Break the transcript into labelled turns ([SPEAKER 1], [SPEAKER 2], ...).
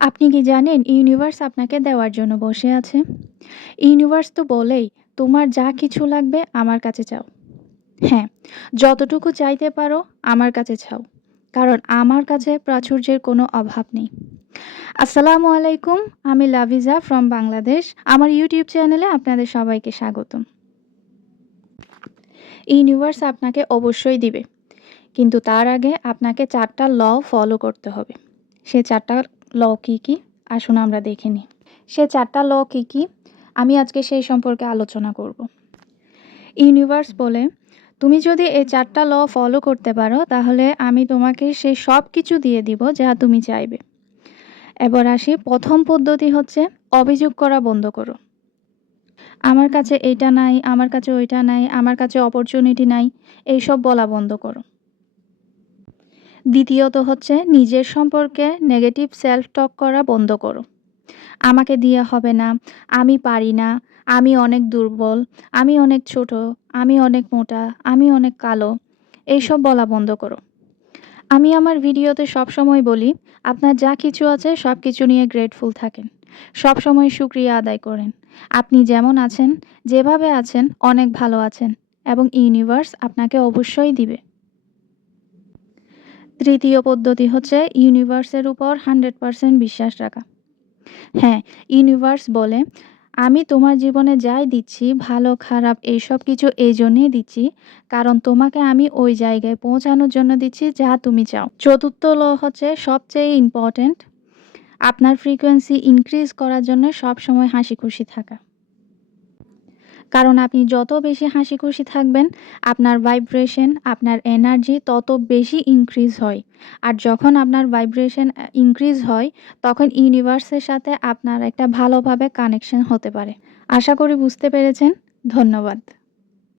[SPEAKER 1] আপনি কি জানেন ইউনিভার্স আপনাকে দেওয়ার জন্য বসে আছে? ইউনিভার্স তো বলেই, "তোমার যা কিছু লাগবে আমার কাছে চাও।" হ্যাঁ, যতটুকু চাইতে পারো আমার কাছে চাও। কারণ আমার কাছে প্রাচুর্যের কোনো অভাব নেই। আসসালামু আলাইকুম। আমি লাভিজা ফ্রম বাংলাদেশ। আমার ইউটিউব চ্যানেলে আপনাদের সবাইকে স্বাগতম। ইউনিভার্স আপনাকে অবশ্যই দিবে। কিন্তু তার আগে আপনাকে চারটা ল ফলো করতে হবে। সে ৪ টা ল কী, কী? আসুন আমরা দেখে নিই। সে চারটা ল কী, কী? আমি আজকে সেই সম্পর্কে আলোচনা করব। ইউনিভার্স বলে, "তুমি যদি এই চারটা ল ফলো করতে পারো তাহলে আমি তোমাকে সেই সব কিছু দিয়ে দিব যা তুমি চাইবে।" এবার আসি প্রথম পদ্ধতি হচ্ছে অভিযোগ করা বন্ধ করো। আমার কাছে এইটা নাই, আমার কাছে ওইটা নাই, আমার কাছে অপরচুনিটি নাই, এইসব বলা বন্ধ করো। দ্বিতীয়ত হচ্ছে নিজের সম্পর্কে নেগেটিভ সেলফ টক করা বন্ধ করো। আমাকে দিয়ে হবে না, আমি পারি না, আমি অনেক দুর্বল, আমি অনেক ছোট, আমি অনেক মোটা, আমি অনেক কালো, এইসব বলা বন্ধ করো। আমি আমার ভিডিওতে সবসময় বলি, আপনার যা কিছু আছে সব কিছু নিয়ে গ্রেটফুল থাকেন। সবসময় শুকরিয়া আদায় করেন। আপনি যেমন আছেন, যেভাবে আছেন অনেক ভালো আছেন এবং ইউনিভার্স আপনাকে অবশ্যই দিবে। তৃতীয় পদ্ধতি হচ্ছে ইউনিভার্সের উপর 100% বিশ্বাস রাখা। হ্যাঁ, ইউনিভার্স বলে, "আমি তোমার জীবনে যাই দিচ্ছি, ভালো খারাপ এইসব কিছু এই জন্যেই দিচ্ছি, কারণ তোমাকে আমি ওই জায়গায় পৌঁছানোর জন্য দিচ্ছি যা তুমি চাও।" চতুর্থ ল হচ্ছে সবচেয়ে ইম্পর্টেন্ট, আপনার ফ্রিকোয়েন্সি ইনক্রিজ করার জন্য সবসময় হাসি খুশি থাকা। কারণ আপনি যত বেশি হাসি খুশি থাকবেন, আপনার ভাইব্রেশন, আপনার এনার্জি তত বেশি ইনক্রিজ হয়। আর যখন আপনার ভাইব্রেশন ইনক্রিজ হয়, তখন ইউনিভার্সের সাথে আপনার একটা ভালোভাবে কানেকশন হতে পারে। আশা করি বুঝতে পেরেছেন। ধন্যবাদ।